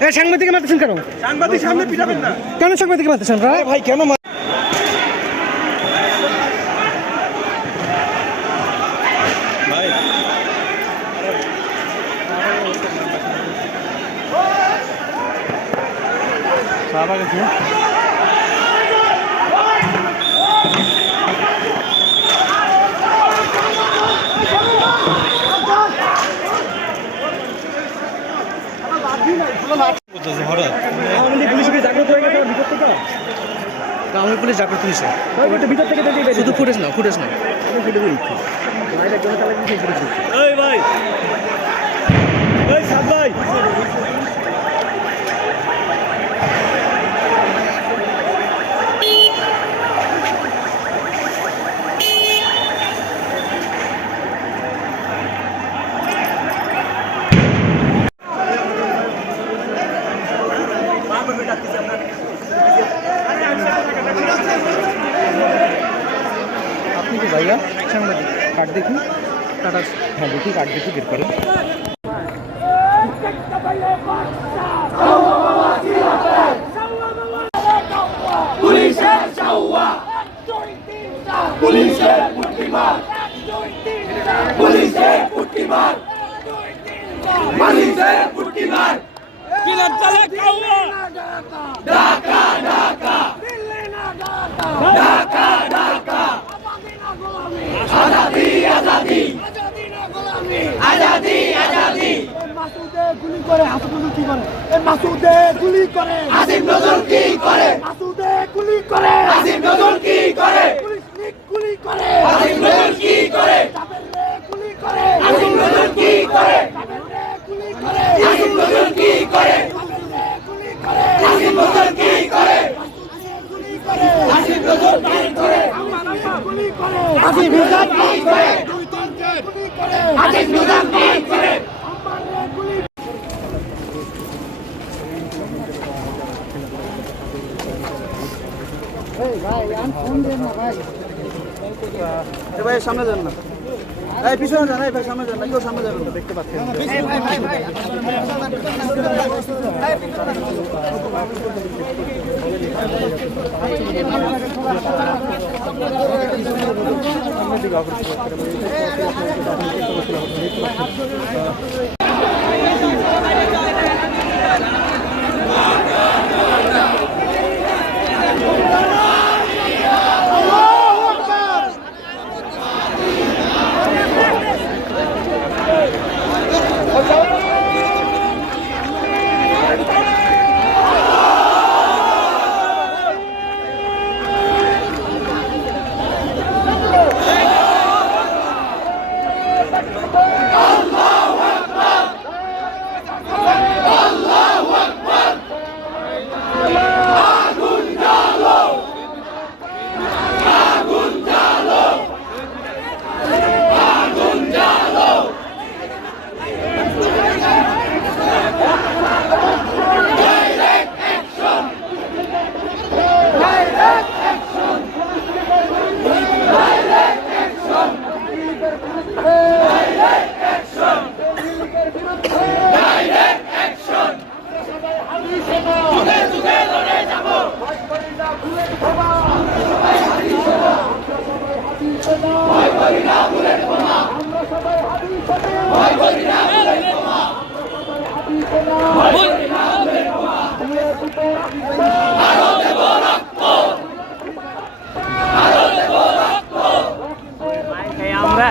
এ সাংবাদিকে মারতেছেন কেন? সাংবাদিক সামনে পিটাবেন না। কেন সাংবাদিকে মারতেছেন ভাই কেন লীগ পুলিশ কি জাগ্রত হয়ে গেছে ওর ভিতর থেকে? আওয়ামী পুলিশ জাগ্রত হয়েছে। থেকে শুধু ফুটেজ না ফুটেজ না। ভাই। ভাই ভাই। ভাইয়া সাংবাদিক কার্ড দেখি টাটা হ্যাঁ দেখি কার্ড দেখি বের করেন পুলিশের চাউয়া পুলিশের পুটিমার পুলিশের পুটিমার পুলিশের পুটিমার কিলার চালে কাউয়া আজাদি আজাদি। মাসুদে গুলি করে হাসিব নজর কি করে? এই মাসুদে গুলি করে। আসিফ নজর কি করে? মাসুদে গুলি করে। আসিফ নজর কি করে? পুলিশ লীগ গুলি করে। আসিফ নজর কি করে? জাবের রে গুলি করে। আসিফ নজর কি করে? জাবের রে গুলি করে। আসিফ নজর কি করে? জাবের রে গুলি করে। আসিফ নজর কি করে? গুলি করে আসিফ নজর কি করে গুলি করে। আসিফ নজর কি করে? দুই তিনটে গুলি করে। আসিফ নজর কি করে? ভাই, সামনে যান না। এই, পিছনে যান, এই ভাই, সামনে যান কেউ সামনে যাবেন না। দেখতে পাচ্ছেন অটোমেটিক আমরা